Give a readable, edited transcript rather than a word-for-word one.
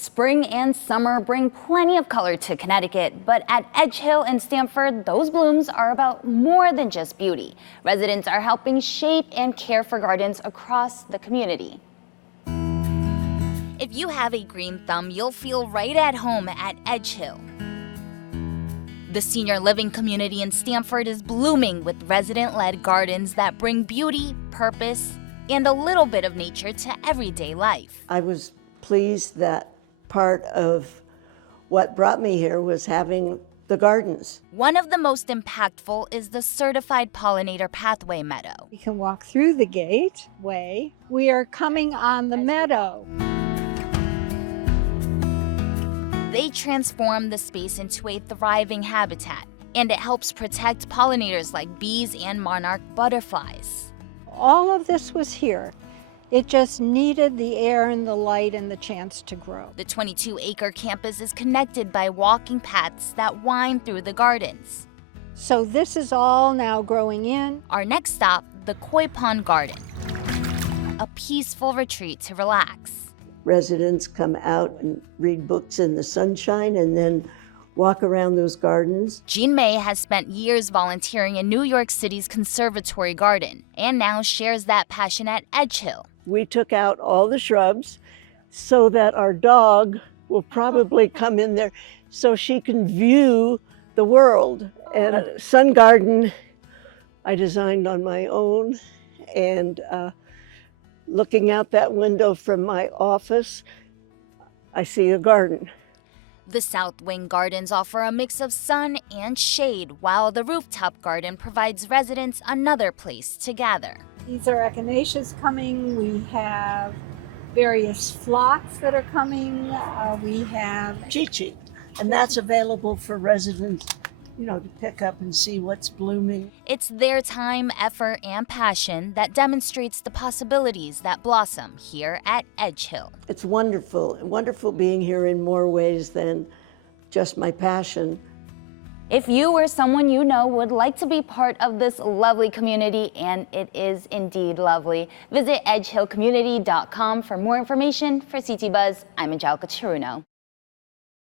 Spring and summer bring plenty of color to Connecticut, but at Edgehill in Stamford, those blooms are about more than just beauty. Residents are helping shape and care for gardens across the community. If you have a green thumb, you'll feel right at home at Edgehill. The senior living community in Stamford is blooming with resident-led gardens that bring beauty, purpose, and a little bit of nature to everyday life. I was pleased that part of what brought me here was having the gardens. One of the most impactful is the certified pollinator pathway meadow. You can walk through the gateway. We are coming on the meadow. They transform the space into a thriving habitat, and it helps protect pollinators like bees and monarch butterflies. All of this was here. It just needed the air and the light and the chance to grow. The 22-acre campus is connected by walking paths that wind through the gardens. So this is all now growing in. Our next stop, the Koi Pond Garden, a peaceful retreat to relax. Residents come out and read books in the sunshine and then walk around those gardens. Jean May has spent years volunteering in New York City's Conservatory Garden and now shares that passion at Edgehill. We took out all the shrubs so that our dog will probably come in there so she can view the world. And a sun garden I designed on my own, and looking out that window from my office, I see a garden. The South Wing Gardens offer a mix of sun and shade, while the rooftop garden provides residents another place to gather. These are echinaceas coming. We have various phlox that are coming. We have Chi-Chi, and that's available for residents, to pick up and see what's blooming. It's their time, effort, and passion that demonstrates the possibilities that blossom here at Edgehill. It's wonderful being here in more ways than just my passion. If you or someone you know would like to be part of this lovely community, and it is indeed lovely, visit edgehillcommunity.com for more information. For CT Buzz, I'm Angelica Chiruno.